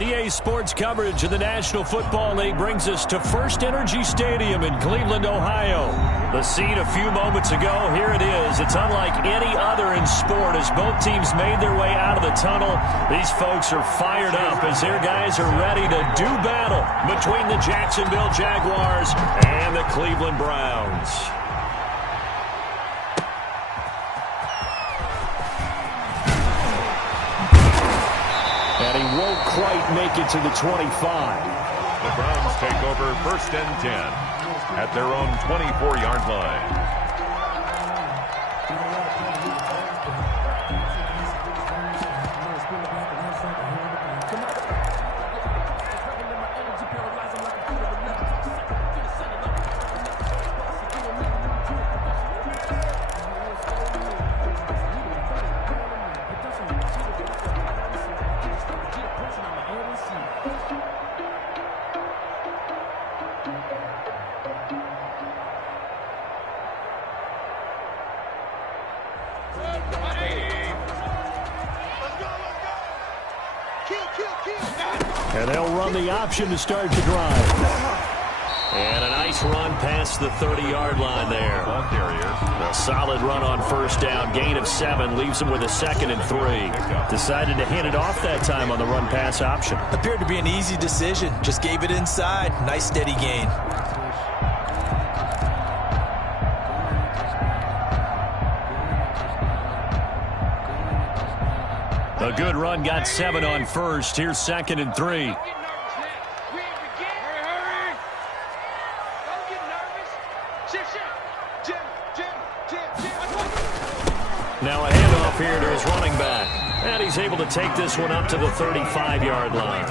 EA Sports coverage of the National Football League brings us to First Energy Stadium in Cleveland, Ohio. The scene a few moments ago, here it is. It's unlike any other in sport as both teams made their way out of the tunnel. These folks are fired up as their guys are ready to do battle between the Jacksonville Jaguars and the Cleveland Browns. And he won't quite make it to the 25. The Browns take over 1st and 10 at their own 24-yard line. And they'll run the option to start the drive. And a nice run past the 30-yard line there. A solid run on 1st down. Gain of 7 leaves him with a 2nd and 3. Decided to hand it off that time on the run-pass option. Appeared to be an easy decision. Just gave it inside. Nice steady gain. A good run, got 7 on 1st. Here's 2nd and 3. Now a handoff here to his running back. And he's able to take this one up to the 35-yard line.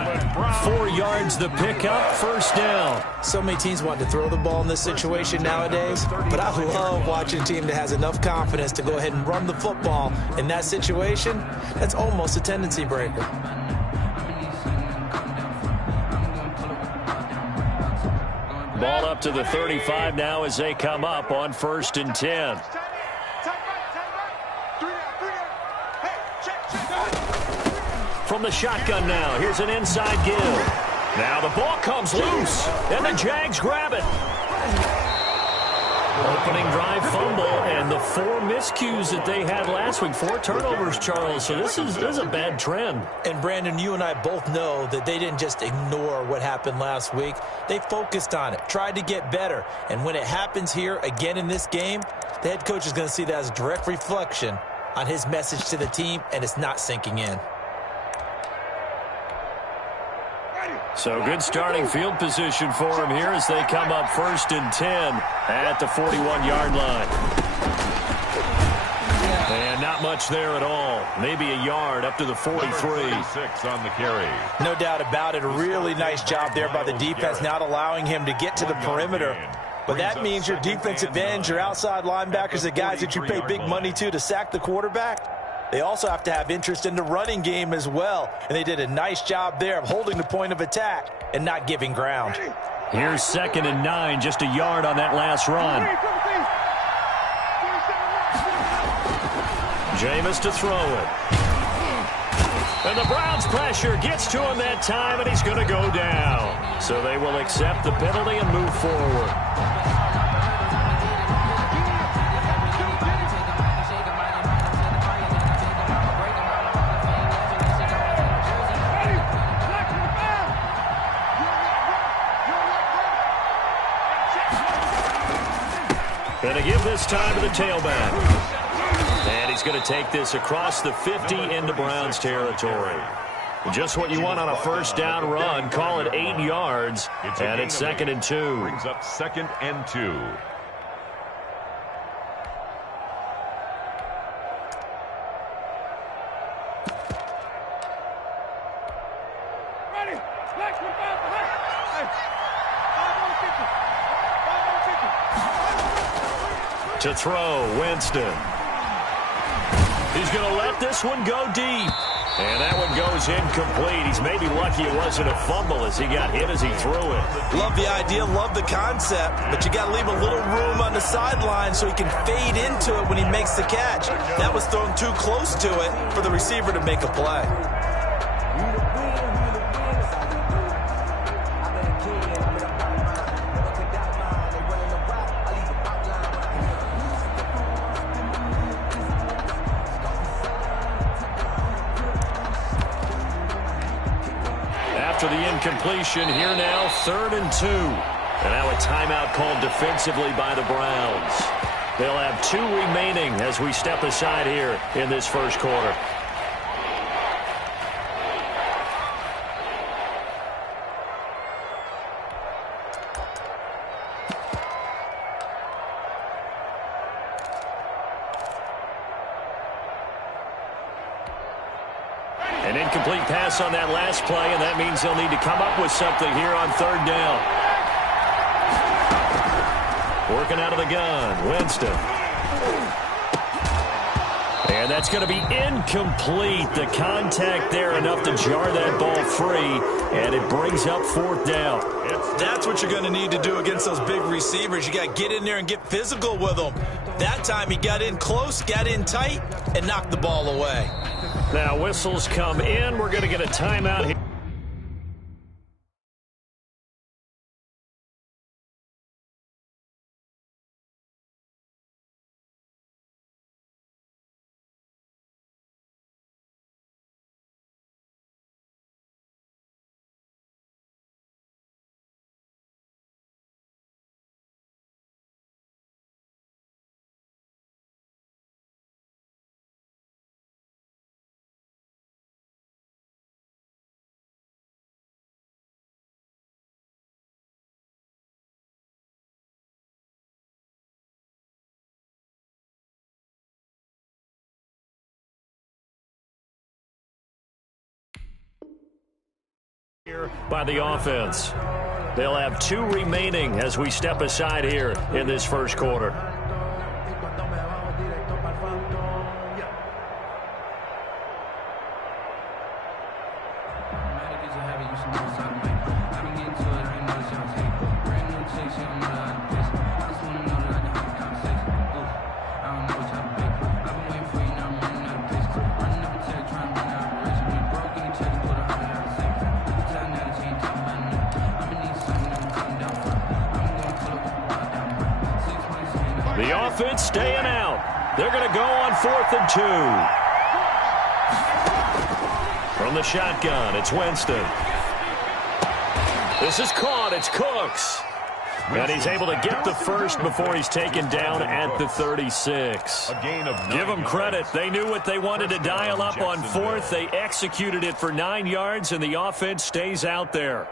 4 yards the pickup, 1st down. So many teams want to throw the ball in this situation nowadays, but I love watching a team that has enough confidence to go ahead and run the football. In that situation, that's almost a tendency breaker. Ball up to the 35 now as they come up on 1st and 10. From the shotgun now, here's an inside give. Now the ball comes loose, and the Jags grab it. Opening drive fumble, and the 4 miscues that they had last week. 4 turnovers, Charles, so this is a bad trend. And, Brandon, you and I both know that they didn't just ignore what happened last week. They focused on it, tried to get better. And when it happens here again in this game, the head coach is going to see that as a direct reflection on his message to the team, and it's not sinking in. So good starting field position for him here as they come up 1st and 10 at the 41-yard line. And not much there at all. Maybe a yard up to the 43. 6 on the carry. No doubt about it. A really nice job there by the defense, not allowing him to get to the perimeter. But that means your defensive ends, your outside linebackers, the guys that you pay big money to sack the quarterback, they also have to have interest in the running game as well. And they did a nice job there of holding the point of attack and not giving ground. Here's 2nd and 9, just a yard on that last run. Jameis to throw it. And the Browns pressure gets to him that time, and he's going to go down. So they will accept the penalty and move forward. Going to give this time to the tailback. And he's going to take this across the 50 into Browns territory. Just what you want on a 1st down run. Call it 8 yards. And it's 2nd and 2. Brings up 2nd and 2. To throw, Winston. He's going to let this one go deep. And that one goes incomplete. He's maybe lucky it wasn't a fumble as he got hit as he threw it. Love the idea, love the concept, but you got to leave a little room on the sideline so he can fade into it when he makes the catch. That was thrown too close to it for the receiver to make a play. after the incompletion. Here now, 3rd and 2. And now a timeout called defensively by the Browns. They'll have 2 remaining as we step aside here in this first quarter. An incomplete pass on that last play, and that means they'll need to come up with something here on 3rd down. Working out of the gun, Winston. And that's going to be incomplete. The contact there enough to jar that ball free, and it brings up 4th down. That's what you're going to need to do against those big receivers. You got to get in there and get physical with them. That time he got in close, got in tight, and knocked the ball away. Now whistles come in. We're going to get a timeout here. By the offense. They'll have 2 remaining as we step aside here in this first quarter. The offense staying out. They're going to go on 4th and 2. From the shotgun, it's Winston. This is caught. It's Cooks. And he's able to get the first before he's taken down at the 36. Give them credit. They knew what they wanted to dial up on 4th. They executed it for 9 yards, and the offense stays out there.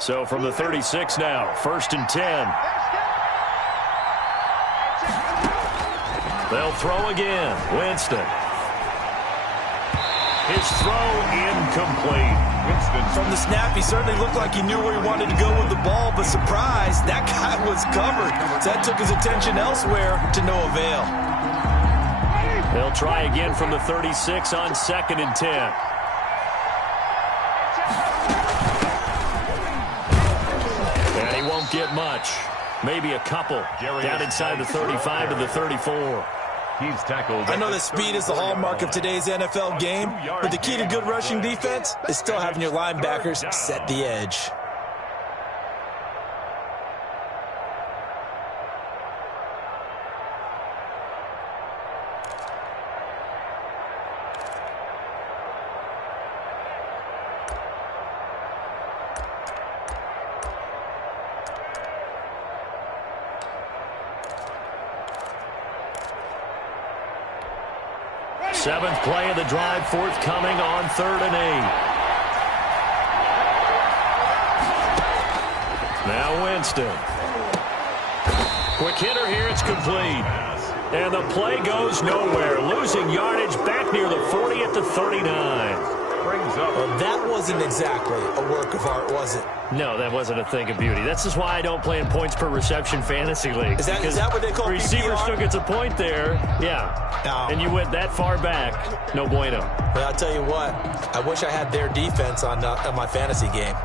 So from the 36 now, 1st and 10. They'll throw again. Winston. His throw incomplete. Winston. From the snap, he certainly looked like he knew where he wanted to go with the ball, but surprise, that guy was covered. So that took his attention elsewhere to no avail. They'll try again from the 36 on 2nd and 10. Won't get much. Maybe a couple. Down inside the 35 to the 34. He's tackled. I know that speed is the hallmark of today's NFL game, but the key to good rushing defense is still having your linebackers set the edge. Seventh play of the drive forthcoming on 3rd and 8. Now Winston. Quick hitter here. It's complete. And the play goes nowhere. Losing yardage back near the 40 at the 39. Well, that wasn't exactly a work of art, was it? No, that wasn't a thing of beauty. That's just why I don't play in points per reception fantasy leagues. Is that what they call receiver PPR? still gets a point there. Yeah. No. And you went that far back. No bueno. Well, I'll tell you what. I wish I had their defense on my fantasy game.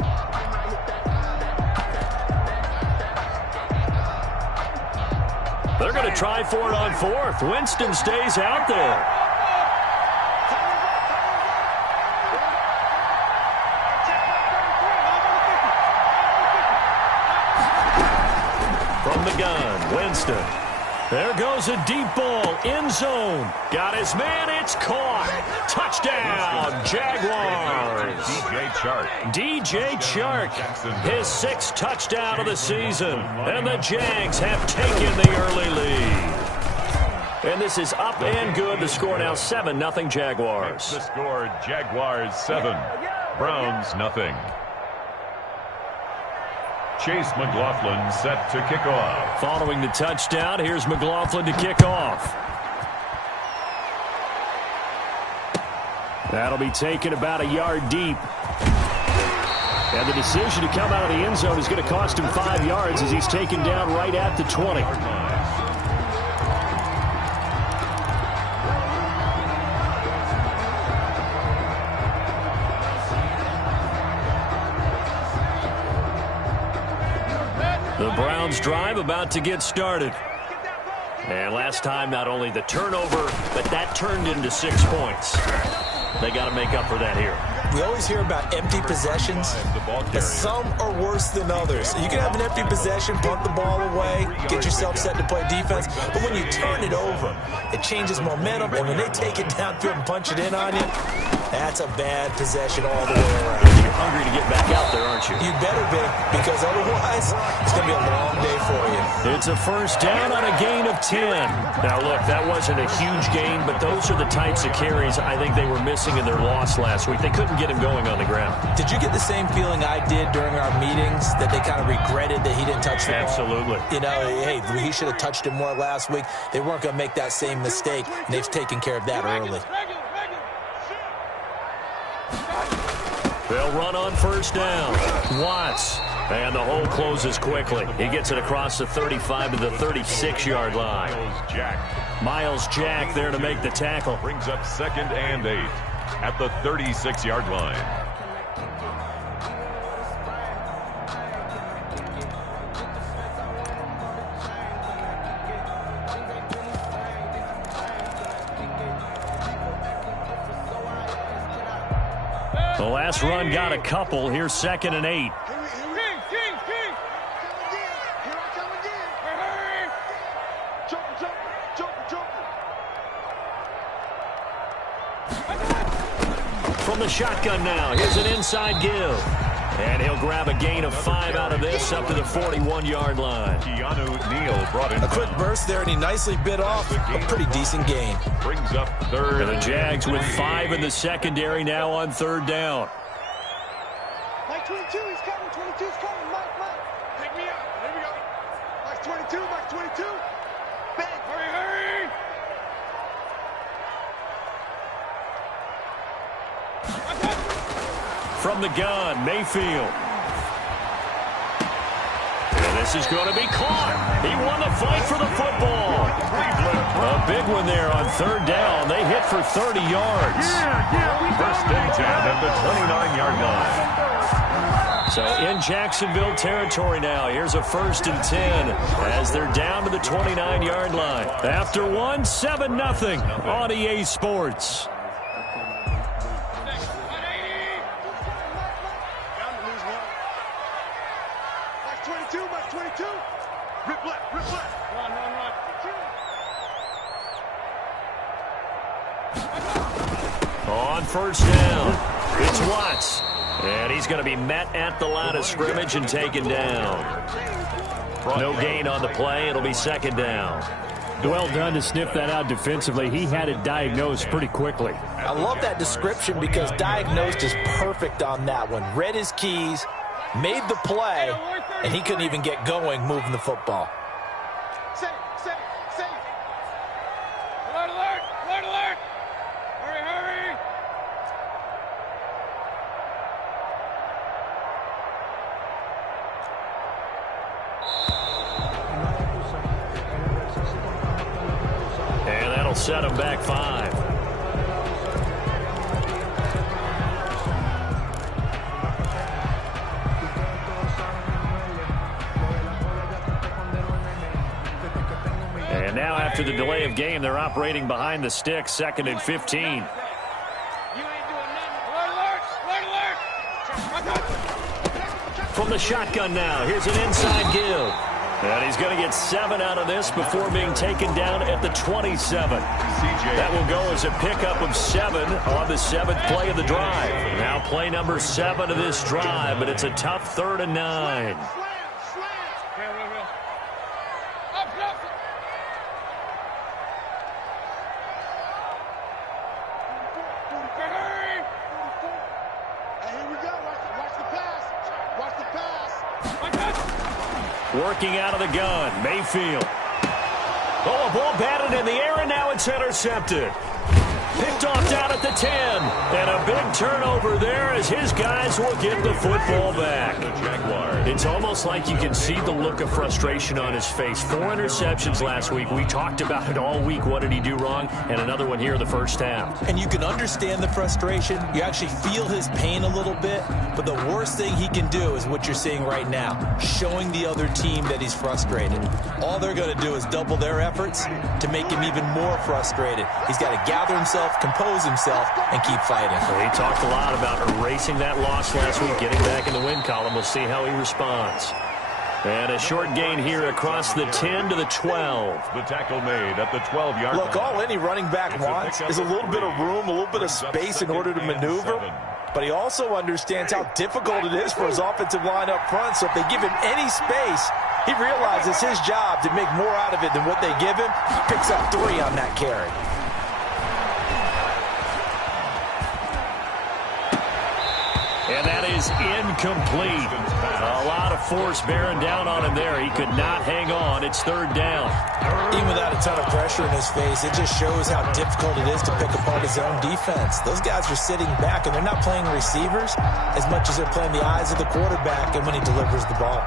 They're going to try for it on 4th. Winston stays out there. From the gun, Winston. There goes a deep ball, end zone. Got his man, it's caught. Touchdown, Jaguars. DJ Chark, his 6th touchdown of the season. And the Jags have taken the early lead. And this is up and good. The score now 7-0 Jaguars. The score, Jaguars 7, Browns nothing. Chase McLaughlin set to kick off. Following the touchdown, here's McLaughlin to kick off. That'll be taken about a yard deep. And the decision to come out of the end zone is going to cost him 5 yards as he's taken down right at the 20. The Browns drive about to get started. And last time, not only the turnover, but that turned into 6 points. They got to make up for that here. We always hear about empty possessions, but some are worse than others. You can have an empty possession, punt the ball away, get yourself set to play defense, but when you turn it over, it changes momentum, and when they take it downfield and punch it in on you, that's a bad possession all the way around. You're hungry to get back out there, aren't you? You better be, because otherwise, it's going to be a long day for you. It's a first down on a gain of 10. Now, look, that wasn't a huge gain, but those are the types of carries I think they were missing in their loss last week. They couldn't get him going on the ground. Did you get the same feeling I did during our meetings, that they kind of regretted that he didn't touch the ball? Absolutely. You know, hey, he should have touched it more last week. They weren't going to make that same mistake, and they've taken care of that early. They'll run on first down. Watts. And the hole closes quickly. He gets it across the 35 to the 36-yard line. Miles Jack there to make the tackle. Brings up 2nd and 8 at the 36-yard line. The last run got a couple. Here's 2nd and 8. From the shotgun now, here's an inside give. And he'll grab a gain of 5 out of this up to the 41-yard line. Keanu Neal brought in a quick burst there, and he nicely bit off a pretty decent gain. Brings up 3rd. And the Jags with 5 in the secondary now on 3rd down. Mike 22, he's coming. 22's coming. Mike. Pick me up. Here we go. Mike 22, Mike 22. Bang. Hurry. From the gun, Mayfield. And this is going to be caught. He won the fight for the football. A big one there on 3rd down. They hit for 30 yards. First and 10 at the 29-yard line. So in Jacksonville territory now. Here's a 1st and 10 as they're down to the 29-yard line. After one, 7-0 on EA Sports. On first down, it's Watts. And he's going to be met at the line of scrimmage and taken down. No gain on the play. It'll be 2nd down. Well done to sniff that out defensively. He had it diagnosed pretty quickly. I love that description because diagnosed is perfect on that one. Read his keys, made the play, and he couldn't even get going moving the football. Safe. Alert. Hurry. And that'll set him back 5. And now after the delay of game, they're operating behind the sticks, 2nd and 15. From the shotgun now, here's an inside give. And he's going to get 7 out of this before being taken down at the 27. That will go as a pickup of 7 on the 7th play of the drive. Now play number 7 of this drive, but it's a tough 3rd and 9. Working out of the gun, Mayfield. Oh, a ball batted in the air, and now it's intercepted. Picked off down at the 10. And a big turnover there as his guys will get the football back. It's almost like you can see the look of frustration on his face. 4 interceptions last week. We talked about it all week. What did he do wrong? And another one here in the first half. And you can understand the frustration. You actually feel his pain a little bit. But the worst thing he can do is what you're seeing right now, showing the other team that he's frustrated. All they're going to do is double their efforts to make him even more frustrated. He's got to gather himself, compose himself, and keep fighting. Well, he talked a lot about erasing that loss last week, getting back in the win column. We'll see how he responds. And a short gain here across the 10 to the 12. The tackle made at the 12-yard line. Look, all any running back wants is a little bit of room, a little bit of space in order to maneuver. But he also understands how difficult it is for his offensive line up front. So if they give him any space, he realizes his job to make more out of it than what they give him. He picks up 3 on that carry. And that is incomplete. A lot of force bearing down on him there. He could not hang on. It's 3rd down. Even without a ton of pressure in his face, it just shows how difficult it is to pick apart his own defense. Those guys are sitting back, and they're not playing receivers as much as they're playing the eyes of the quarterback and when he delivers the ball.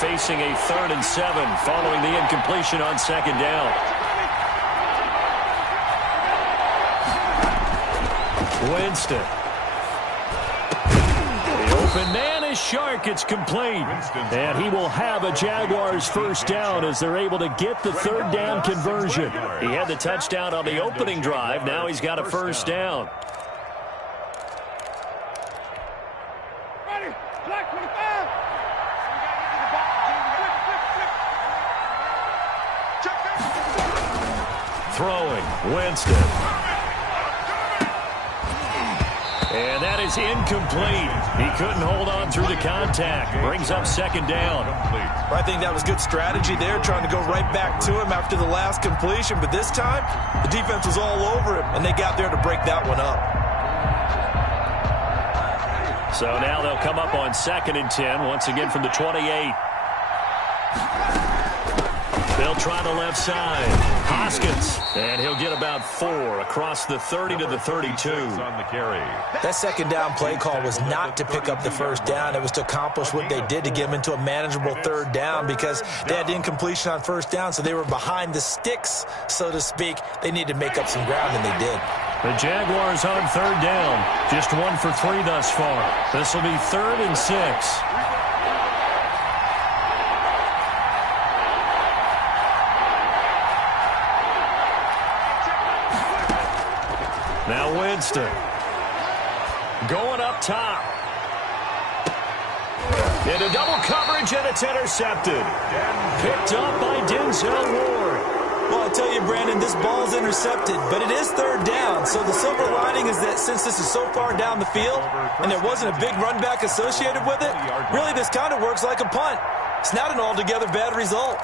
Facing a 3rd and 7 following the incompletion on 2nd down. Winston. The open man is Shark. It's complete. And he will have a Jaguars 1st down as they're able to get the 3rd down conversion. He had the touchdown on the opening drive. Now he's got a 1st down. Throwing, Winston. And that is incomplete. He couldn't hold on through the contact. Brings up 2nd down. I think that was good strategy there, trying to go right back to him after the last completion. But this time, the defense was all over him, and they got there to break that one up. So now they'll come up on 2nd and 10, once again from the 28. They'll try the left side. Hoskins. And he'll get about 4 across the 30 to the 32. On the carry. That 2nd down play call was not to pick up the 1st down. It was to accomplish what they did to get them into a manageable 3rd down because they had incompletion on 1st down, so they were behind the sticks, so to speak. They needed to make up some ground, and they did. The Jaguars on 3rd down. Just 1 for 3 thus far. This will be 3rd and 6. Now Winston. Going up top. Into double coverage, and it's intercepted. Picked up by Denzel Ward. Well, I tell you, Brandon, this ball's intercepted, but it is 3rd down. So the silver lining is that since this is so far down the field and there wasn't a big run back associated with it, really this kind of works like a punt. It's not an altogether bad result.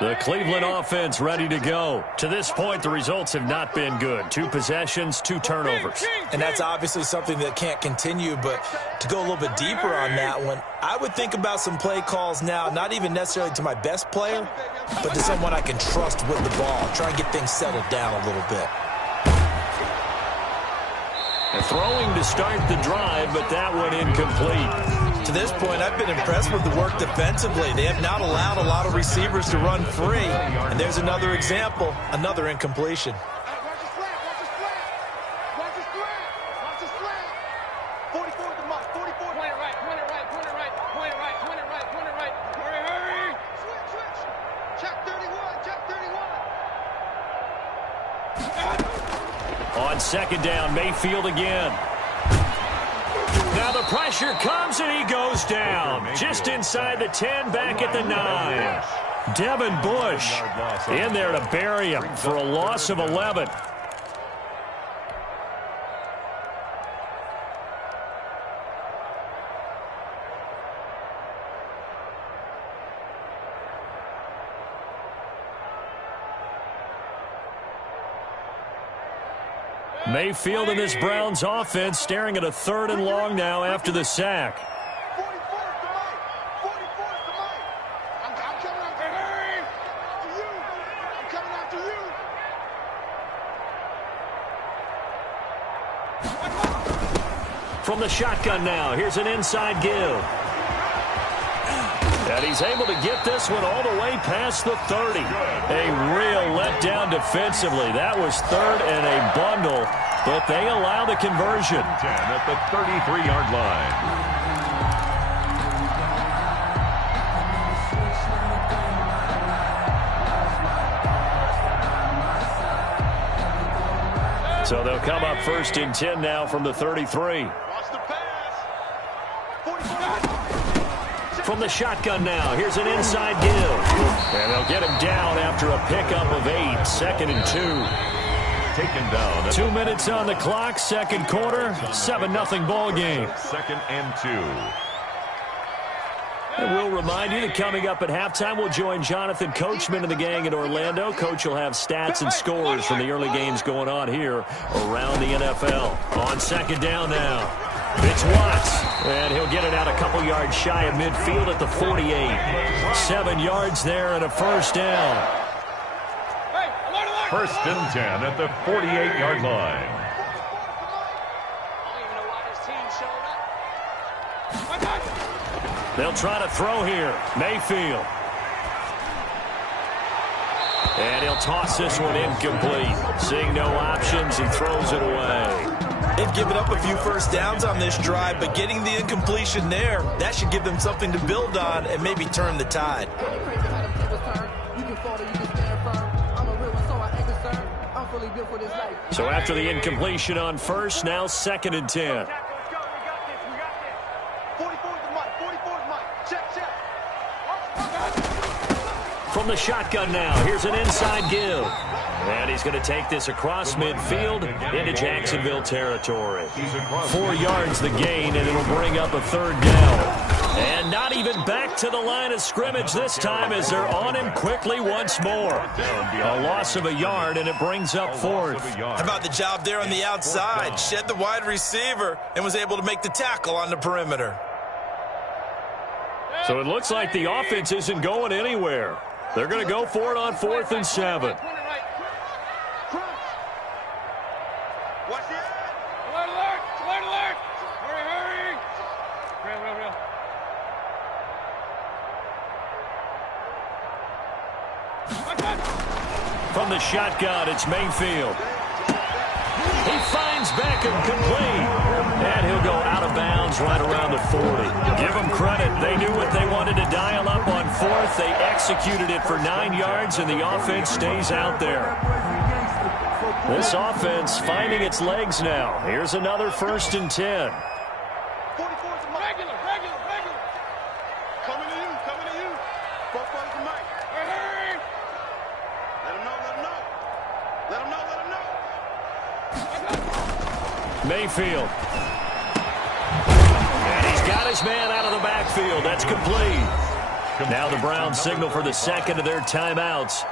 The Cleveland offense ready to go. To this point, the results have not been good. 2 possessions, 2 turnovers. And that's obviously something that can't continue, but to go a little bit deeper on that one, I would think about some play calls now, not even necessarily to my best player, but to someone I can trust with the ball. Try and get things settled down a little bit. And throwing to start the drive, but that one incomplete. To this point, I've been impressed with the work defensively. They have not allowed a lot of receivers to run free. And there's another example, another incompletion. On second down, Mayfield again. Now the pressure comes and he goes down. Just inside the 10, back at the 9. Devin Bush in there to bury him for a loss of 11. Mayfield and this Browns offense staring at a 3rd and long now after the sack. From the shotgun now, here's an inside give. And he's able to get this one all the way past the 30. A real letdown defensively. That was 3rd and a bundle, but they allow the conversion. 10 at the 33-yard line. So they'll come up 1st and 10 now from the 33. From the shotgun now, here's an inside give. And they'll get him down after a pickup of 8. 2nd and 2. Taken down. 2 minutes on the clock, 2nd quarter, 7-0 ball game. 2nd and 2. And we'll remind you that coming up at halftime, we'll join Jonathan Coachman and the gang in Orlando. Coach will have stats and scores from the early games going on here around the NFL. On 2nd down now, it's Watts. And he'll get it out a couple yards shy of midfield at the 48. 7 yards there and a 1st down. 1st and 10 at the 48-yard line. They'll try to throw here. Mayfield. And he'll toss this one incomplete. Seeing no options, he throws it away. They've given up a few 1st downs on this drive, but getting the incompletion there, that should give them something to build on and maybe turn the tide. So after the incompletion on 1st, now 2nd and 10. From the shotgun now, here's an inside give. And he's going to take this across midfield into Jacksonville territory. 4 yards the gain, and it'll bring up a 3rd down. And not even back to the line of scrimmage this time as they're on him quickly once more. A loss of a yard, and it brings up 4th. How about the job there on the outside? Shed the wide receiver and was able to make the tackle on the perimeter. So it looks like the offense isn't going anywhere. They're going to go for it on 4th and 7. From the shotgun, it's Mayfield. He finds Beckham complete. And he'll go out of bounds right around the 40. Give them credit. They knew what they wanted to dial up on 4th. They executed it for 9 yards, and the offense stays out there. This offense finding its legs now. Here's another 1st and 10. Mayfield. And he's got his man out of the backfield. That's complete. Now the Browns signal for the 2nd of their timeouts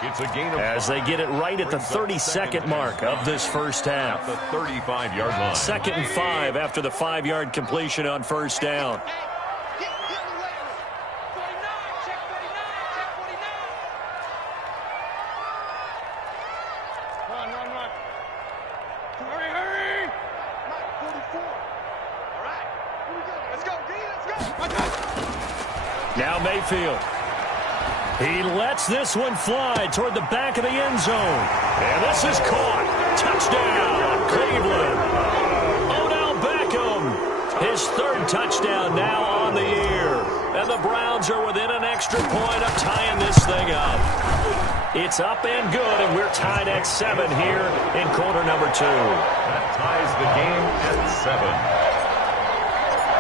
as they get it right at the 32nd mark of this 1st half. The 35-yard line. 2nd and 5 after the 5-yard completion on 1st down. Now Mayfield. He lets this one fly toward the back of the end zone. And this is caught. Touchdown, Cleveland. Odell Beckham. His 3rd touchdown now on the year. And the Browns are within an extra point of tying this thing up. It's up and good, and we're tied at 7 here in quarter number 2. That ties the game at 7.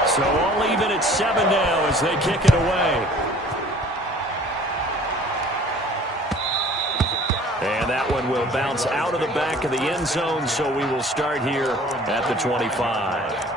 So all even at 7 now as they kick it away. And that one will bounce out of the back of the end zone, so we will start here at the 25.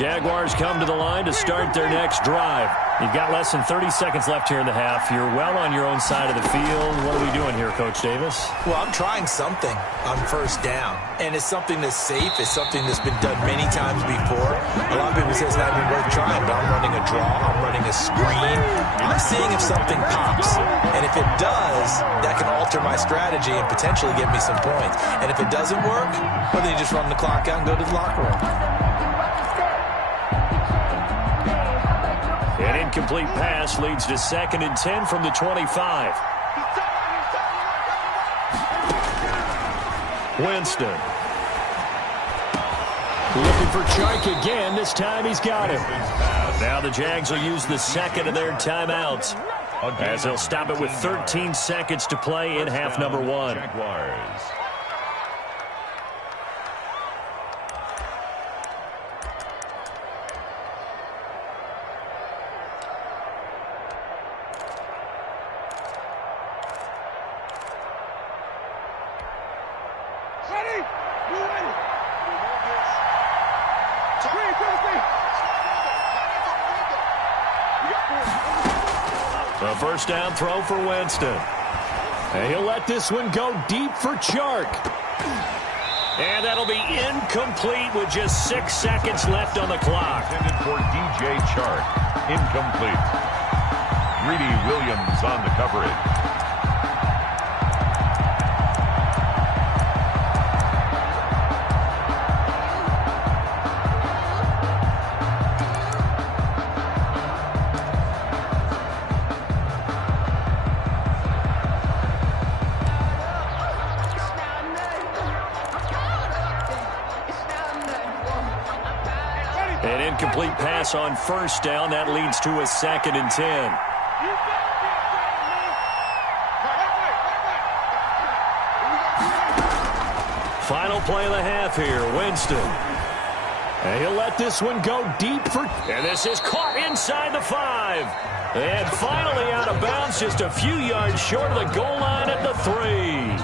Jaguars come to the line to start their next drive. You've got less than 30 seconds left here in the half. You're well on your own side of the field. What are we doing here, Coach Davis? Well, I'm trying something on first down, and it's something that's safe. It's something that's been done many times before. A lot of people say it's not even worth trying, but I'm running a draw. I'm running a screen. I'm seeing if something pops, and if it does, that can alter my strategy and potentially get me some points. And if it doesn't work, well, then you just run the clock out and go to the locker room. An incomplete pass leads to 2nd and 10 from the 25. Winston. Looking for Chark again. This time he's got him. Now the Jags will use the second of their timeouts as they'll stop it with 13 seconds to play in half number 1. Jaguars. A first down throw for Winston. And he'll let this one go deep for Chark. And that'll be incomplete with just 6 seconds left on the clock. Intended for DJ Chark. Incomplete. Greedy Williams on the coverage. An incomplete pass on first down. That leads to a 2nd and 10. Final play of the half here. Winston. And he'll let this one go deep for... And this is caught inside the 5. And finally out of bounds, just a few yards short of the goal line at the 3.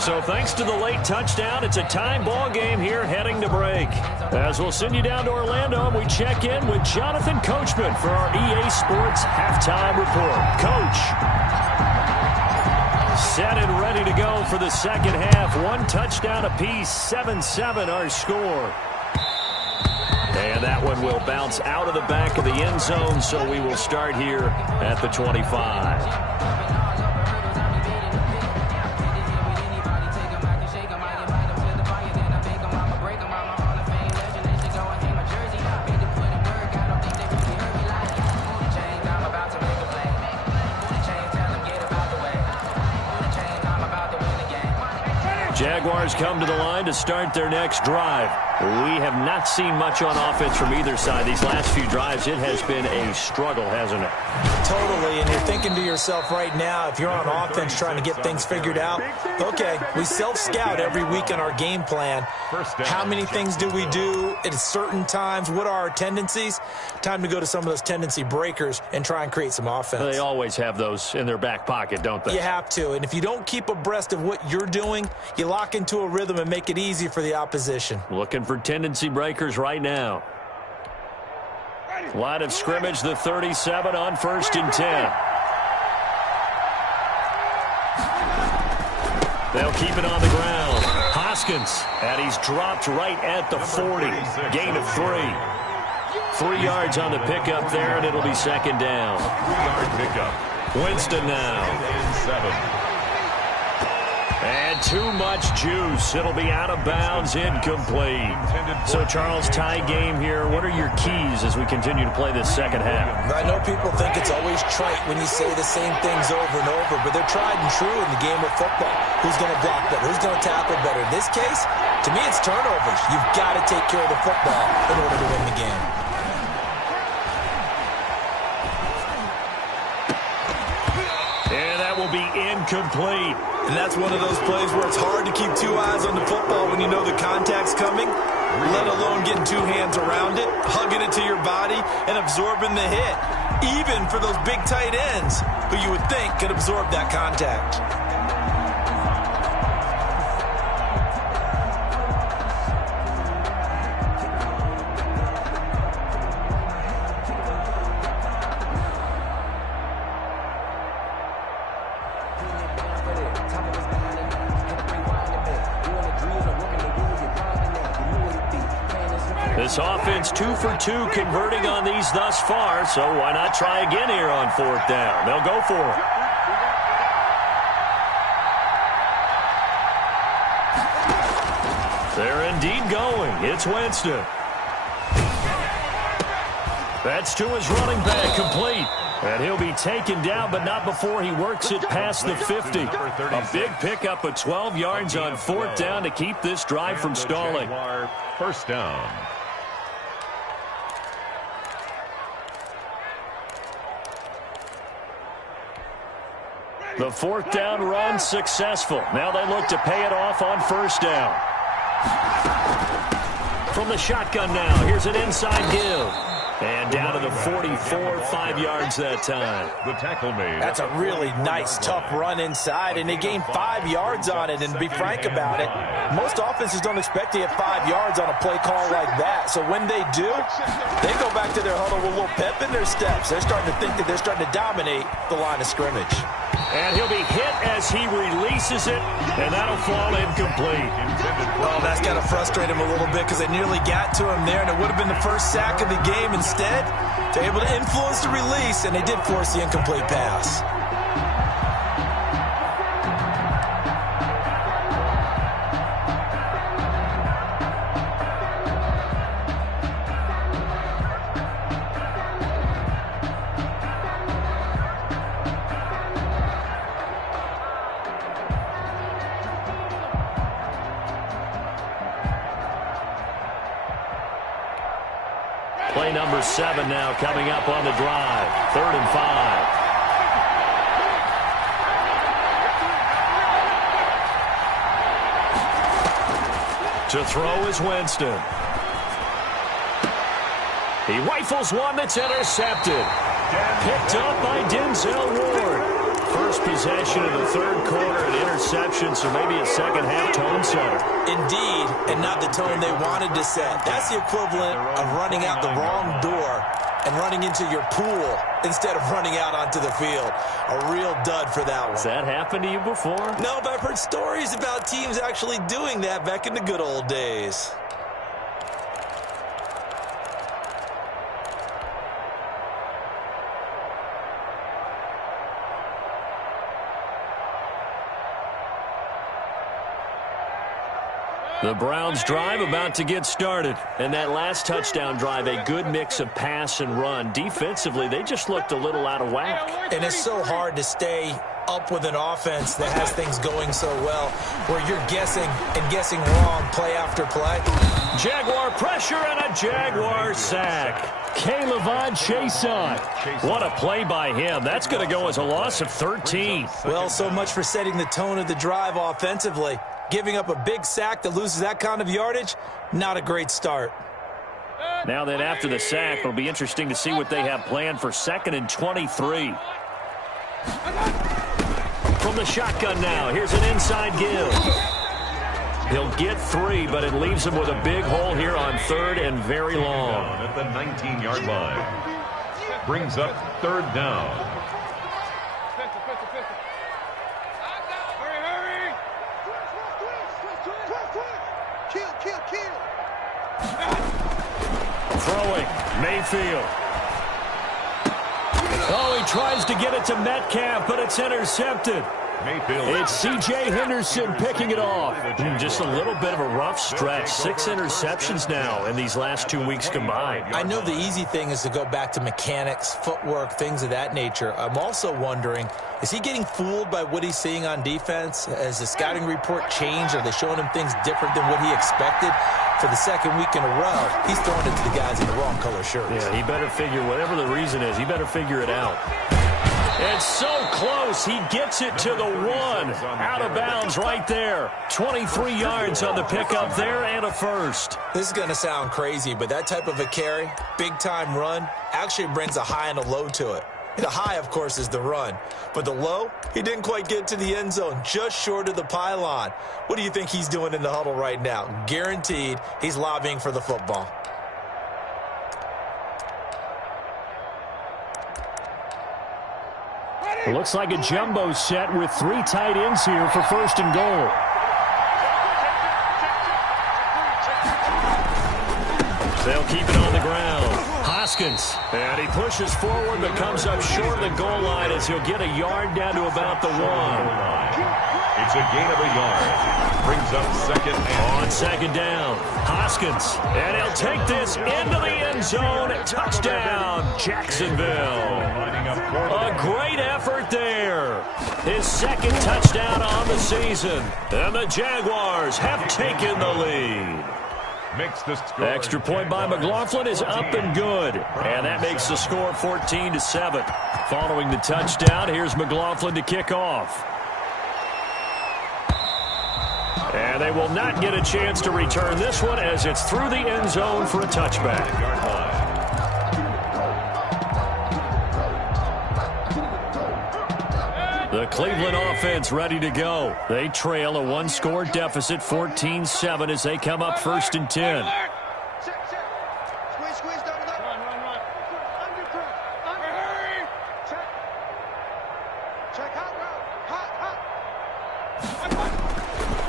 So thanks to the late touchdown, it's a tie ball game here heading to break. As we'll send you down to Orlando, and we check in with Jonathan Coachman for our EA Sports Halftime Report. Coach. Set and ready to go for the second half. 1 touchdown apiece, 7-7 our score. And that one will bounce out of the back of the end zone, so we will start here at the 25. Jaguars come to the line to start their next drive. We have not seen much on offense from either side. These last few drives, it has been a struggle, hasn't it? Totally, and you're thinking to yourself right now, if you're on offense trying to get things figured out, okay, we self-scout every week on our game plan. How many things do we do at certain times? What are our tendencies? Time to go to some of those tendency breakers and try and create some offense. They always have those in their back pocket, don't they? You have to, and if you don't keep abreast of what you're doing, you lock into a rhythm and make it easy for the opposition. Looking for tendency breakers right now. Line of scrimmage, the 37 on 1st and 10. They'll keep it on the ground. Hoskins, and he's dropped right at the 40. Gain of 3. 3 yards on the pickup there, and it'll be 2nd down. 3-yard pickup. Winston now. And too much juice. It'll be out of bounds, incomplete. So, Charles, tie game here. What are your keys as we continue to play this second half? I know people think it's always trite when you say the same things over and over, but they're tried and true in the game of football. Who's going to block better? Who's going to tackle better? In this case, to me, it's turnovers. You've got to take care of the football in order to win the game. And that will be incomplete. And that's one of those plays where it's hard to keep two eyes on the football when you know the contact's coming, let alone getting two hands around it, hugging it to your body, and absorbing the hit, even for those big tight ends who you would think could absorb that contact. This offense 2 for 2 converting on these thus far, so why not try again here on fourth down? They'll go for it. They're indeed going. It's Winston. That's to his running back, complete. And he'll be taken down, but not before he works it past the 50. A big pickup of 12 yards on fourth down to keep this drive from stalling. First down. The fourth down run successful. Now they look to pay it off on first down. From the shotgun now, here's an inside give. And down to the 44, 5 yards that time. The tackle made. That's a really nice, tough run inside, and they gained 5 yards on it. And to be frank about it, most offenses don't expect to get 5 yards on a play call like that. So when they do, they go back to their huddle with a little pep in their steps. They're starting to think that they're starting to dominate the line of scrimmage. And he'll be hit as he releases it, and that'll fall incomplete. Well, that's got to frustrate him a little bit because they nearly got to him there, and it would have been the first sack of the game. Instead, they're able to influence the release, and they did force the incomplete pass. Play number 7 now coming up on the drive. 3rd and 5. To throw is Winston. He rifles one that's intercepted. Picked up by Denzel Ward. First possession of the third quarter, an interception, so maybe a second half tone setter. Indeed, and not the tone they wanted to set. That's the equivalent of running out the wrong door and running into your pool instead of running out onto the field. A real dud for that one. Has that happened to you before? No, but I've heard stories about teams actually doing that back in the good old days. The Browns drive about to get started. And that last touchdown drive, a good mix of pass and run. Defensively, they just looked a little out of whack. And it's so hard to stay up with an offense that has things going so well, where you're guessing and guessing wrong play after play. Jaguar pressure and a Jaguar sack. K'Lavon Chaisson. What a play by him. That's going to go as a loss of 13. Well, so much for setting the tone of the drive offensively. Giving up a big sack that loses that kind of yardage, not a great start. Now then, after the sack, it'll be interesting to see what they have planned for 2nd and 23. From the shotgun now, here's an inside give. He'll get 3, but it leaves him with a big hole here on 3rd and very long. At the 19-yard line. Brings up 3rd down. Throwing, Mayfield. Oh, he tries to get it to Metcalf, but it's intercepted. It's C.J. Henderson picking it off. Just a little bit of a rough stretch. 6 interceptions now in these last 2 weeks combined. I know the easy thing is to go back to mechanics, footwork, things of that nature. I'm also wondering, is he getting fooled by what he's seeing on defense? Has the scouting report changed? Are they showing him things different than what he expected? For the second week in a row, he's throwing it to the guys in the wrong color shirts. Yeah, he better figure, whatever the reason is, he better figure it out. It's so close. He gets it to the 1. Out of bounds right there. 23 yards on the pickup there and a first. This is going to sound crazy, but that type of a carry, big-time run, actually brings a high and a low to it. The high, of course, is the run. But the low, he didn't quite get to the end zone, just short of the pylon. What do you think he's doing in the huddle right now? Guaranteed he's lobbying for the football. It looks like a jumbo set with 3 tight ends here for first and goal. They'll keep it on the ground. Hoskins. And he pushes forward but comes up short of the goal line as he'll get a yard down to about the 1. It's a gain of a yard. Brings up second and on second down. Hoskins. And he'll take this into the end zone. Touchdown, Jacksonville. A great effort there. His second touchdown on the season. And the Jaguars have taken the lead. The extra point by McLaughlin is up and good. And that makes the score 14-7. Following the touchdown, here's McLaughlin to kick off. And they will not get a chance to return this one as it's through the end zone for a touchback. The Cleveland offense ready to go. They trail a 1-score deficit, 14-7, as they come up first and 10.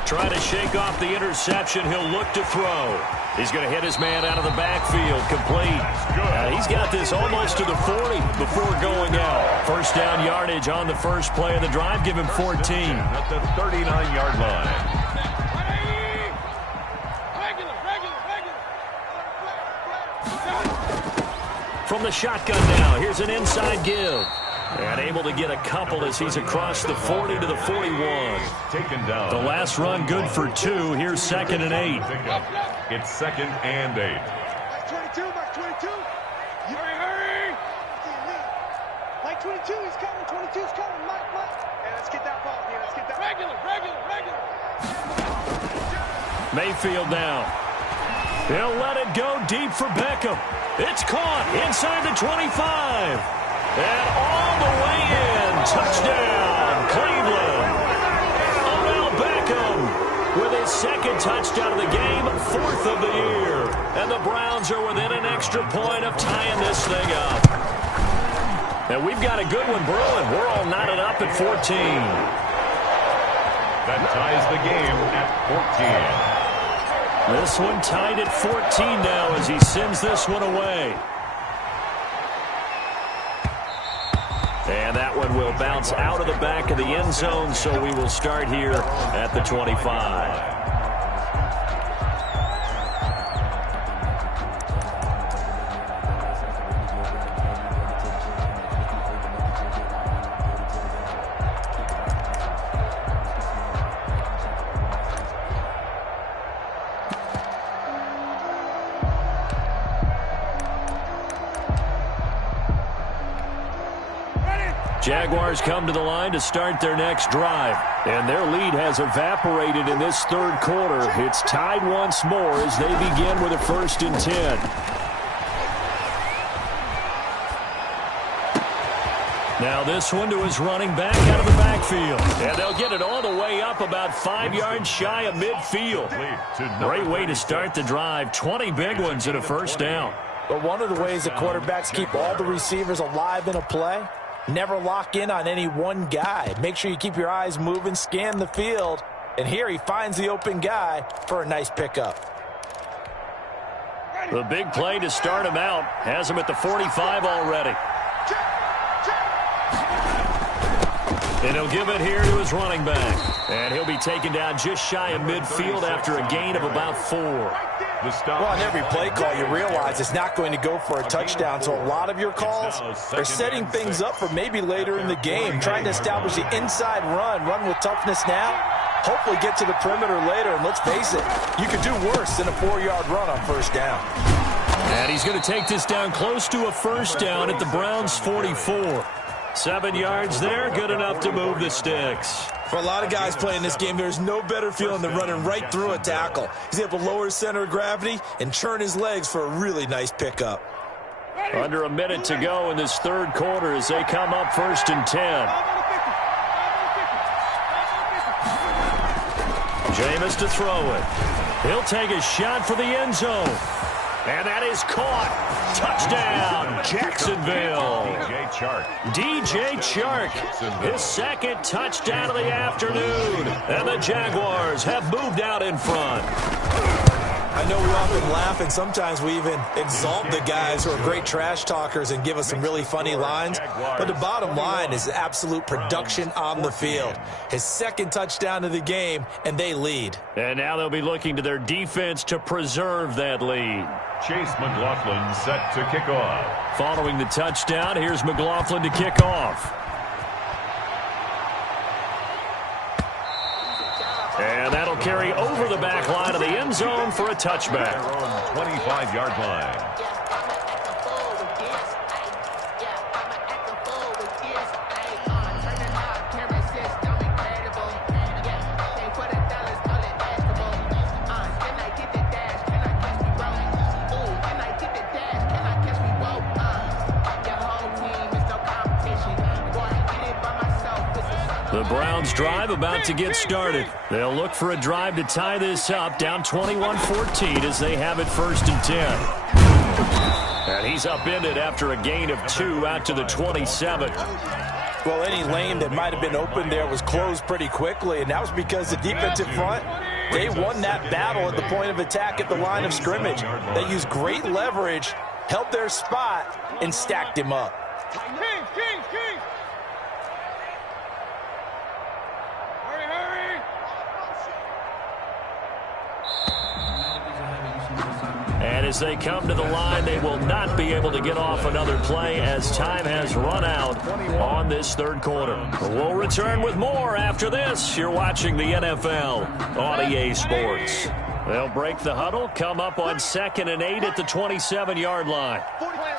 Trying to shake off the interception. He'll look to throw. He's going to hit his man out of the backfield. Complete. He's got this almost to the 40 before going out. First down yardage on the first play of the drive. Give him 14. At the 39-yard line. From the shotgun now, here's an inside give. And able to get a couple as he's across the 40 to the 41. Taken down. The last run good for 2. Here's second and 8. It's second and 8. Mike 22, Mike 22. Hurry. Mike 22, he's coming. 22's coming. Mike. Hey, let's get that ball here. Let's get that. Regular. Mayfield now. He'll let it go deep for Beckham. It's caught inside the 25. And all the way in. Touchdown, Cleveland. Odell Beckham with his second touchdown of the game, 4th of the year. And the Browns are within an extra point of tying this thing up. And we've got a good one brewing. We're all knotted up at 14. That ties the game at 14. This one tied at 14 now as he sends this one away. And that one will bounce out of the back of the end zone, so we will start here at the 25. Jaguars come to the line to start their next drive. And their lead has evaporated in this third quarter. It's tied once more as they begin with a 1st and 10. Now this one to his running back out of the backfield. And they'll get it all the way up about 5 yards shy of midfield. Great way to start the drive. 20 big ones and a first down. But one of the ways that quarterbacks keep all the receivers alive in a play, never lock in on any one guy. Make sure you keep your eyes moving, scan the field. And here he finds the open guy for a nice pickup. The big play to start him out. Has him at the 45 already. And he'll give it here to his running back. And he'll be taken down just shy of midfield after a gain of about 4. Well, on every play call, you realize it's not going to go for a touchdown. So a lot of your calls are setting things up for maybe later in the game, trying to establish the inside run with toughness now, hopefully get to the perimeter later. And let's face it, you could do worse than a 4-yard run on first down. And he's going to take this down close to a first down at the Browns' 44. 7 yards there, good enough to move the sticks. For a lot of guys playing this game, there's no better feeling than running right through a tackle. He's able to lower his center of gravity and churn his legs for a really nice pickup. Under a minute to go in this third quarter as they come up 1st and 10. Jameis to throw it. He'll take a shot for the end zone. And that is caught. Touchdown, Jacksonville. DJ Chark, his second touchdown of the afternoon. And the Jaguars have moved out in front. I know we often laugh, and sometimes we even exalt the guys who are great trash talkers and give us some really funny lines. But the bottom line is absolute production on the field. His second touchdown of the game, and they lead. And now they'll be looking to their defense to preserve that lead. Chase McLaughlin set to kick off. Following the touchdown, here's McLaughlin to kick off. And that'll carry over the back line of the end zone for a touchback. Their own 25-yard line. The Browns drive about to get started. They'll look for a drive to tie this up, down 21-14 as they have it 1st and 10. And he's upended after a gain of 2 out to the 27. Well, any lane that might have been open there was closed pretty quickly, and that was because the defensive front, they won that battle at the point of attack at the line of scrimmage. They used great leverage, held their spot, and stacked him up. King. And as they come to the line, they will not be able to get off another play as time has run out on this third quarter. We'll return with more after this. You're watching the NFL on EA Sports. They'll break the huddle, come up on 2nd and 8 at the 27-yard line. Point it right.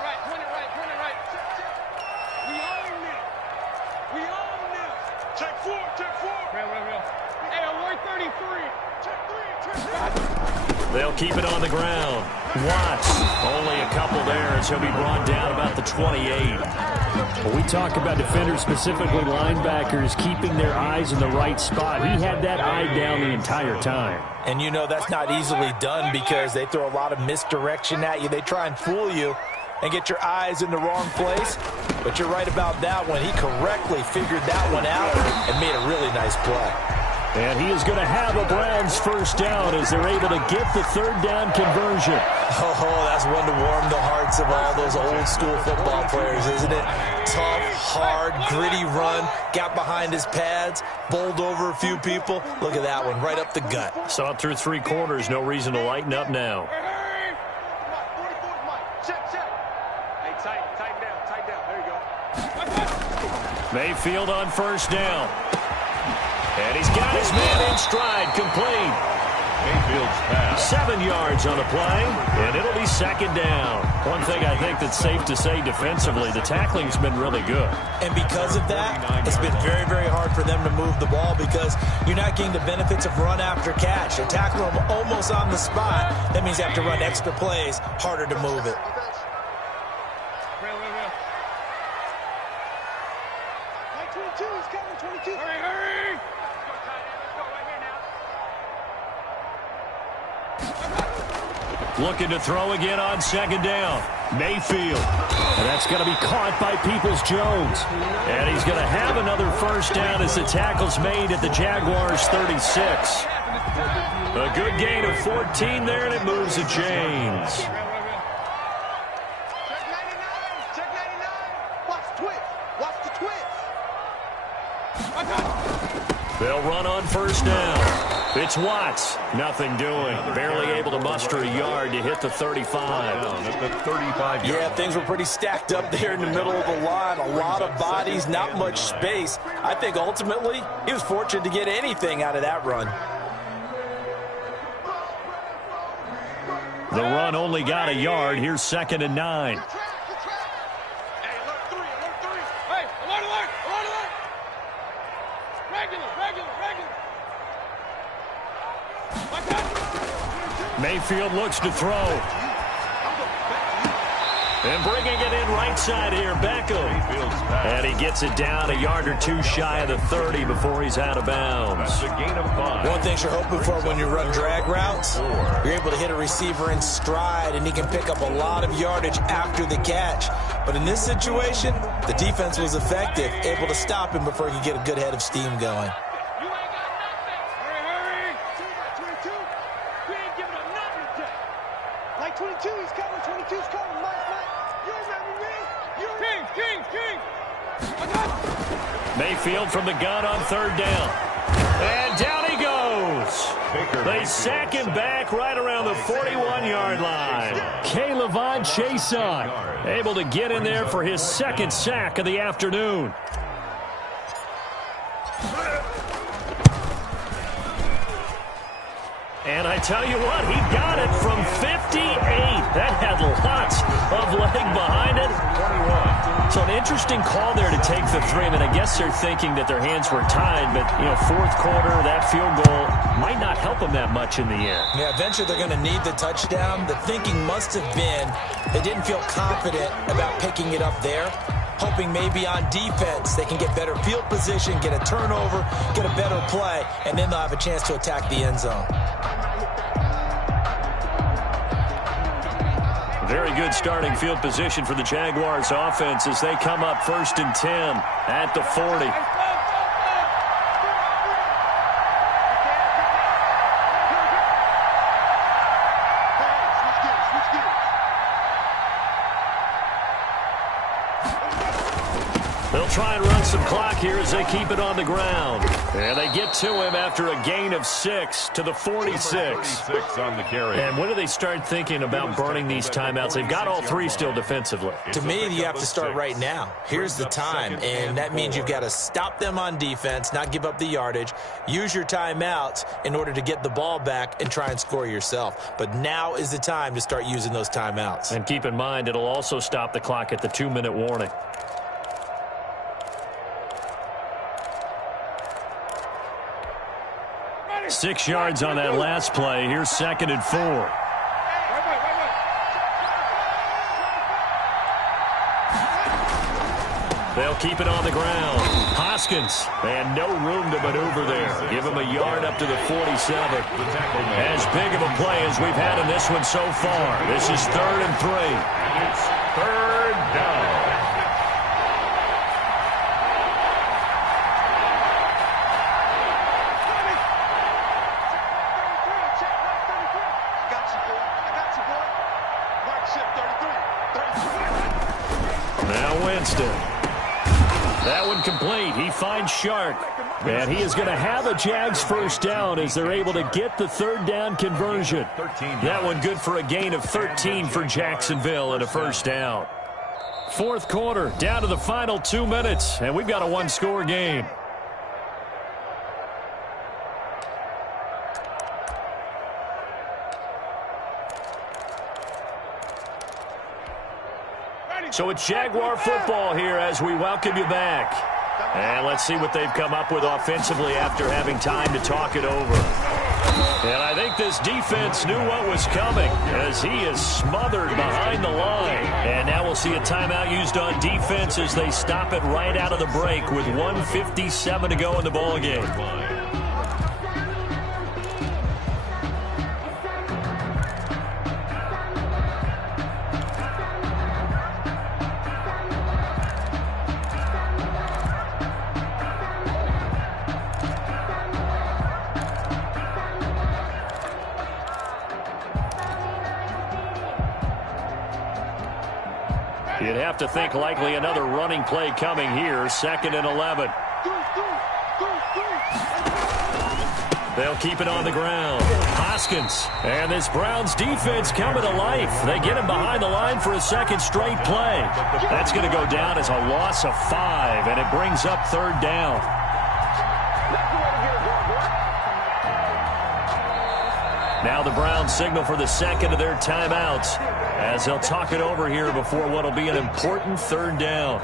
We own this. Check 4. Hey, alert 33. Check 3. They'll keep it on the ground. Watts, only a couple there as he'll be brought down about the 28. When we talk about defenders, specifically linebackers, keeping their eyes in the right spot, he had that eye down the entire time. And you know that's not easily done because they throw a lot of misdirection at you. They try and fool you and get your eyes in the wrong place. But you're right about that one. He correctly figured that one out and made a really nice play. And he is going to have a Browns first down as they're able to get the third down conversion. Oh, that's one to warm the hearts of all those old school football players, isn't it? Tough, hard, gritty run, got behind his pads, bowled over a few people. Look at that one, right up the gut. Saw it through 3 quarters, no reason to lighten up now. Hey, tighten down. There you go. Mayfield on first down. And he's got his man in stride, complete. Mayfield's pass. 7 yards on the play, and it'll be 2nd down. One thing I think that's safe to say defensively, the tackling's been really good. And because of that, it's been very, very hard for them to move the ball because you're not getting the benefits of run after catch. You're tackling them almost on the spot. That means you have to run extra plays, harder to move it. Mike 22, he's coming, 22. Hurry. Looking to throw again on 2nd down. Mayfield. And that's going to be caught by Peoples-Jones. And he's going to have another first down as the tackle's made at the Jaguars' 36. A good gain of 14 there, and it moves to James. Check 99. Watch the twist. They'll run on first down. It's Watts. Nothing doing. Barely able to muster a yard to hit the 35. At the 35. Yeah, things were pretty stacked up there in the middle of the line. A lot of bodies, not much space. I think ultimately he was fortunate to get anything out of that run. The run only got a yard. Here's 2nd and 9. Mayfield looks to throw. And bringing it in right side here, Beckham. And he gets it down a yard or two shy of the 30 before he's out of bounds. That's a gain of 5. One thing you're hoping for when you run drag routes, you're able to hit a receiver in stride, and he can pick up a lot of yardage after the catch. But in this situation, the defense was effective, able to stop him before he could get a good head of steam going. Like 22, he's coming. 22's coming. Mike. You remember me? King. Mayfield from the gun on 3rd down. And down he goes. They sack him back right around the 41-yard line. K'Lavon Chaisson able to get in there for his 2nd sack of the afternoon. And I tell you what, he got it from 58. That had lots of leg behind it. 21. So an interesting call there to take the 3. I mean, I guess they're thinking that their hands were tied, but, 4th quarter, that field goal might not help them that much in the end. Yeah, eventually they're going to need the touchdown. The thinking must have been they didn't feel confident about picking it up there, hoping maybe on defense they can get better field position, get a turnover, get a better play, and then they'll have a chance to attack the end zone. Very good starting field position for the Jaguars offense as they come up 1st and 10 at the 40. They'll try and run some clock here as they keep it on the ground. And they get to him after a gain of 6 to the 46. 36 on the carry. And when do they start thinking about burning these timeouts? They've got all 3 still defensively. To me, you have to start right now. Here's the time, and that means you've got to stop them on defense, not give up the yardage, use your timeouts in order to get the ball back and try and score yourself. But now is the time to start using those timeouts. And keep in mind, it'll also stop the clock at the 2-minute warning. Ready. 6 yards on that last play. Here's 2nd and 4. They'll keep it on the ground. Hoskins, and no room to maneuver there. Give him a yard up to the 47. As big of a play as we've had in this one so far. This is 3rd and 3. It's 3rd down. Now Winston. That one complete. He finds Shark. And he is going to have a Jags first down as they're able to get the 3rd down conversion. That one good for a gain of 13 for Jacksonville and a first down. 4th quarter, down to the final 2 minutes, and we've got a 1-score game. So it's Jaguar football here as we welcome you back. And let's see what they've come up with offensively after having time to talk it over. And I think this defense knew what was coming as he is smothered behind the line. And now we'll see a timeout used on defense as they stop it right out of the break with 1:57 to go in the ballgame. You'd have to think likely another running play coming here. 2nd and 11. They'll keep it on the ground. Hoskins. And this Browns defense coming to life. They get him behind the line for a second straight play. That's going to go down as a loss of 5, and it brings up 3rd down. Now the Browns signal for the second of their timeouts as they'll talk it over here before what will be an important 3rd down.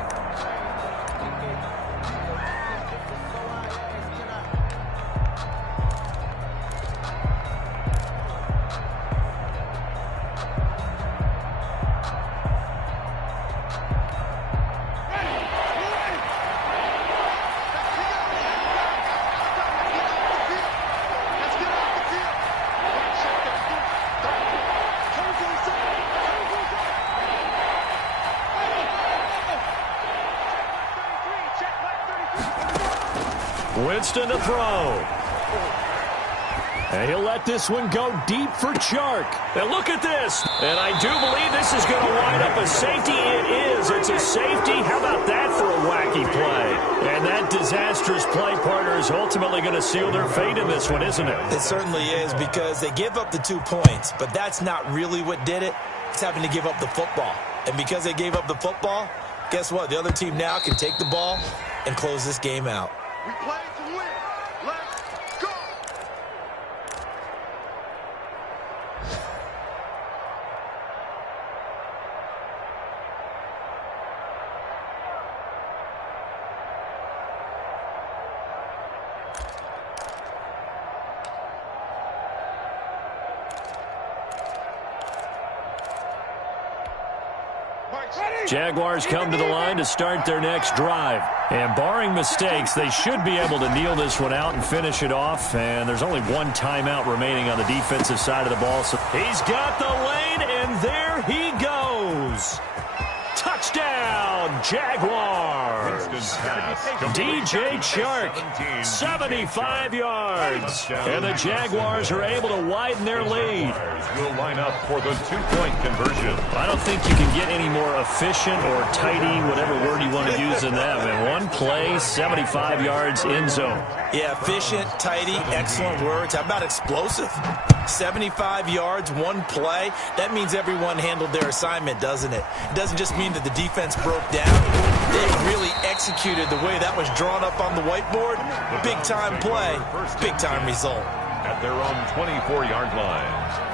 Winston to throw. And he'll let this one go deep for Chark. And look at this. And I do believe this is going to wind up a safety. It is. It's a safety. How about that for a wacky play? And that disastrous play partner is ultimately going to seal their fate in this one, isn't it? It certainly is, because they give up the 2 points. But that's not really what did it. It's having to give up the football. And because they gave up the football, guess what? The other team now can take the ball and close this game out. We play to win. Let's go. Jaguars come to the line to start their next drive. And barring mistakes, they should be able to kneel this one out and finish it off. And there's only 1 timeout remaining on the defensive side of the ball. So he's got the lane, and there he goes. Touchdown, Jaguars. DJ Chark, 75 yards. And the Jaguars are able to widen their lead. Will line up for the 2-point conversion. I don't think you can get any more efficient or tidy, whatever word you want to use in that. In one play, 75 yards in zone. Yeah, efficient, tidy, excellent words. How about explosive? 75 yards, 1 play. That means everyone handled their assignment, doesn't it? It doesn't just mean that the defense broke down. They really executed the way that was drawn up on the whiteboard. Big-time play, big-time result. At their own 24-yard line.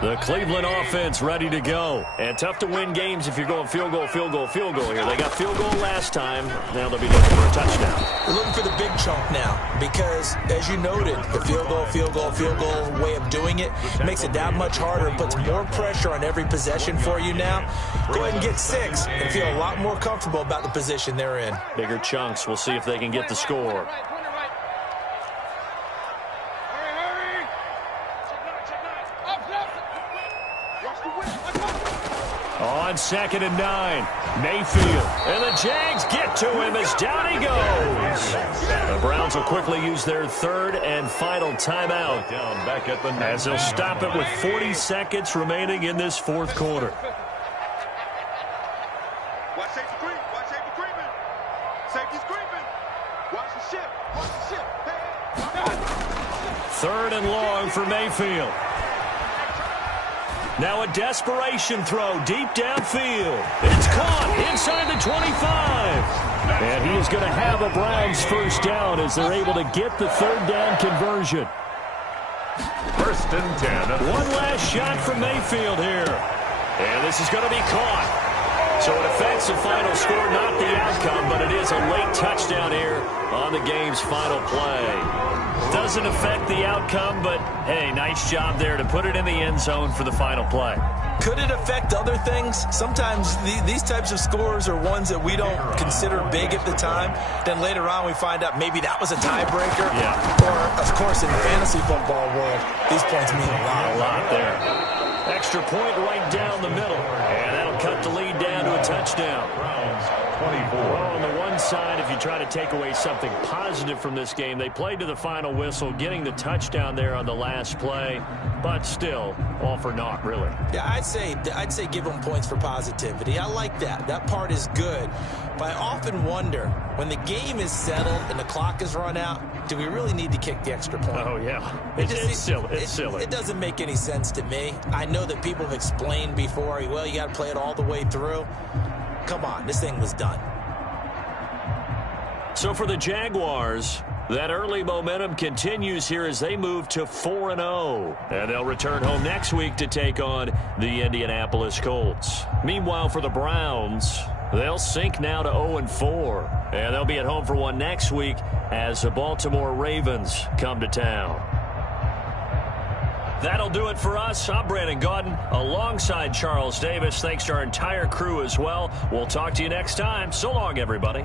The Cleveland offense ready to go. And tough to win games if you're going field goal, field goal, field goal here. They got field goal last time. Now they'll be looking for a touchdown. They're looking for the big chunk now because, as you noted, the field goal, field goal, field goal way of doing it makes it that much harder and puts more pressure on every possession for you now. Go ahead and get 6 and feel a lot more comfortable about the position they're in. Bigger chunks. We'll see if they can get the score. On 2nd and 9, Mayfield. And the Jags get to him as down he goes. The Browns will quickly use their 3rd and final timeout as they'll stop it with 40 seconds remaining in this 4th quarter. Watch safety creep. Watch safety creeping. Safety's creeping. Watch the ship. Watch the ship. Hey. 3rd and long for Mayfield. Now a desperation throw deep downfield. It's caught inside the 25. And he is going to have a Browns first down as they're able to get the 3rd down conversion. 1st and 10. One last shot from Mayfield here. And this is going to be caught. So it affects the final score, not the outcome, but it is a late touchdown here on the game's final play. Doesn't affect the outcome, but, hey, nice job there to put it in the end zone for the final play. Could it affect other things? Sometimes these types of scores are ones that we don't consider big at the time. Then later on we find out maybe that was a tiebreaker. Yeah. Or, of course, in the fantasy football world, these points mean a lot. A lot there. Extra point right down the middle. And that'll cut the lead down to a touchdown. Browns 24. Well, on the one side, if you try to take away something positive from this game, they played to the final whistle, getting the touchdown there on the last play. But still, all for naught, really. Yeah, I'd say give them points for positivity. I like that. That part is good. But I often wonder, when the game is settled and the clock is run out, do we really need to kick the extra point? Oh, yeah. It's silly. It's silly. It doesn't make any sense to me. I know that people have explained before, well, you got to play it all the way through. Come on, this thing was done. So for the Jaguars, that early momentum continues here as they move to 4-0. And they'll return home next week to take on the Indianapolis Colts. Meanwhile, for the Browns, they'll sink now to 0-4. And they'll be at home for one next week as the Baltimore Ravens come to town. That'll do it for us. I'm Brandon Gaudin alongside Charles Davis. Thanks to our entire crew as well. We'll talk to you next time. So long, everybody.